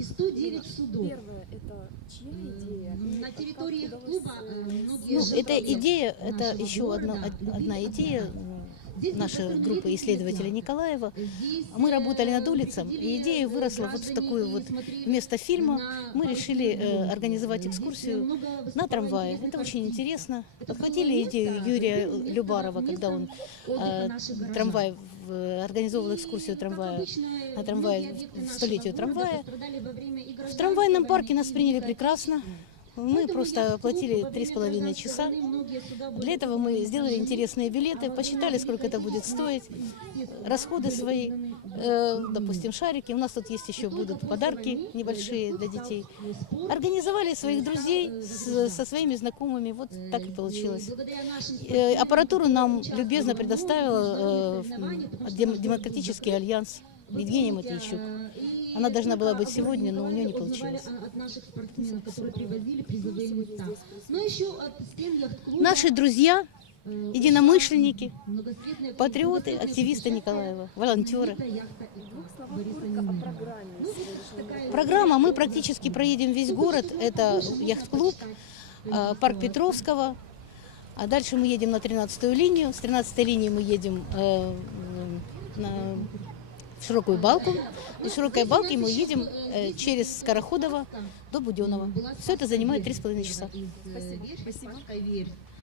и 109 судов. Первое, это чья идея? И На территории клуба э, создать? многие Ну, эта идея, это еще одна, одна идея Здесь нашей группы глаза. Николаева. Мы работали над э, улицем, и идея э, выросла вот в такую вот вместо фильма мы решили э, организовать экскурсию на трамвае. Это очень интересно. Это Подхватили идею Юрия Любарова, когда он э, трамвай организовывал экскурсию трамвая. на трамвае в- столетию трамвая. В трамвайном парке нас приняли прекрасно. Мы просто во три с половиной часа. Для этого мы сделали интересные билеты, посчитали, сколько это будет стоить, расходы свои, э, допустим, шарики. У нас тут есть еще будут подарки небольшие для детей. Организовали своих друзей со своими знакомыми. Вот так и получилось. Э, Аппаратуру нам любезно предоставил э, Дем- Демократический альянс Евгения Матвейчук. Она должна была быть сегодня, но у нее не получилось. Наши друзья, единомышленники, патриоты, активисты Николаева, волонтеры. Программа, мы практически проедем весь город. Это яхт-клуб, э, парк Петровского. А дальше мы едем на 13-ю линию. С 13-й линии мы едем э, на Широкую Балку. И Широкой Балки мы едем э, через Скороходово до Буденова. Все это занимает 3,5 часа. Спасибо. Спасибо.